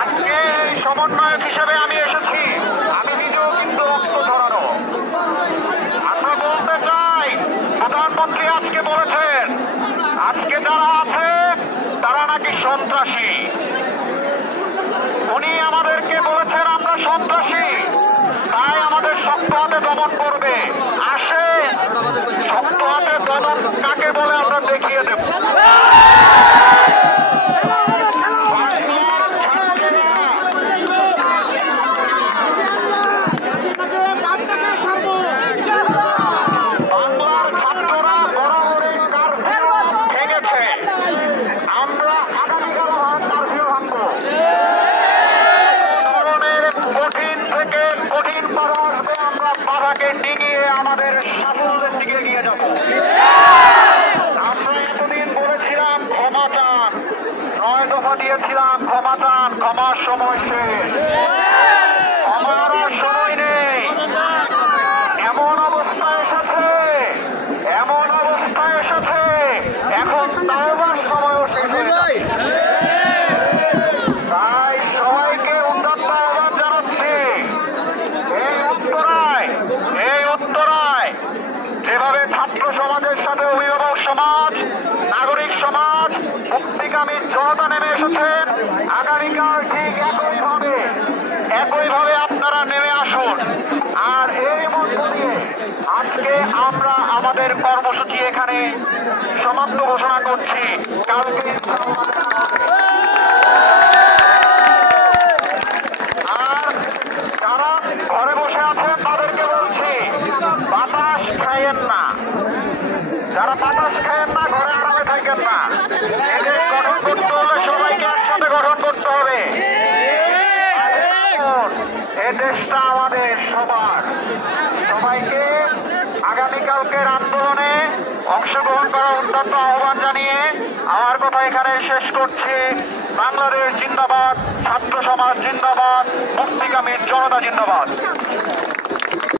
আজকে এই সমন্বয়ক হিসেবে আমি এসেছি, আমি নিজেও কিন্তু রক্ত ধরানো। আমরা বলতে চাই, প্রধানমন্ত্রী আজকে বলেছেন আজকে যারা আছে তারা নাকি সন্ত্রাসী। উনি আমাদেরকে বলেছেন আমরা সন্ত্রাসী, তাই আমাদের শক্ত হাতে দমন করবে। আসে শক্ত হাতে দমন কাকে বলে আমরা দেখিয়ে দেব। বাংলার ছাত্ররা বরাবরই কারফিউ ভেঙেছে, আমরা আগামীকাল কারফিউ ভাঙবো। ধরনের কঠিন থেকে কঠিন বাধা আসবে, আমরা বাধাকে ডিঙিয়ে আমাদের সাফল্যের দিকে এগিয়ে যাব। আমরা এতদিন বলেছিলাম ক্ষমা চান, 9 দফা দিয়েছিলাম ক্ষমা চান, ক্ষমার সময় শেষ, ক্ষমার আর সময় নেই। এমন অবস্থা এসেছে, এমন অবস্থা এসেছে, এখন তাওবার সময়ও শেষ হয়ে যাচ্ছে। তাই সবাইকে উদ্যত আহ্বান জানাচ্ছি, এই উত্তরায় যেভাবে ছাত্র সমাজের সাথে অভিভাবক সমাজ, নাগরিক সমাজ, মুক্তিকামী জনতা নেমে এসেছেন, আগামীকাল ঠিক একইভাবে আপনারা নেমে আসুন। আর এর মধ্য দিয়ে আজকে আমরা আমাদের কর্মসূচি এখানে সমাপ্ত ঘোষণা করছি। কালকে আর যারা ঘরে বসে আছেন তাদেরকে বলছি, বাতাস খাইয়েন না, যারা বাতাস খাইয়েন না ঘরে আরামে থাকেন না। এদের গঠন করতে হলে সবাইকে একসাথে গঠন করতে হবে। এ দেশটা আমাদের সবার, সবাইকে আগামীকালকের আন্দোলনে অংশগ্রহণ করার অত্যন্ত আহ্বান জানিয়ে আমার কথা এখানে শেষ করছি। বাংলাদেশ জিন্দাবাদ, ছাত্র সমাজ জিন্দাবাদ, মুক্তিকামী জনতা জিন্দাবাদ।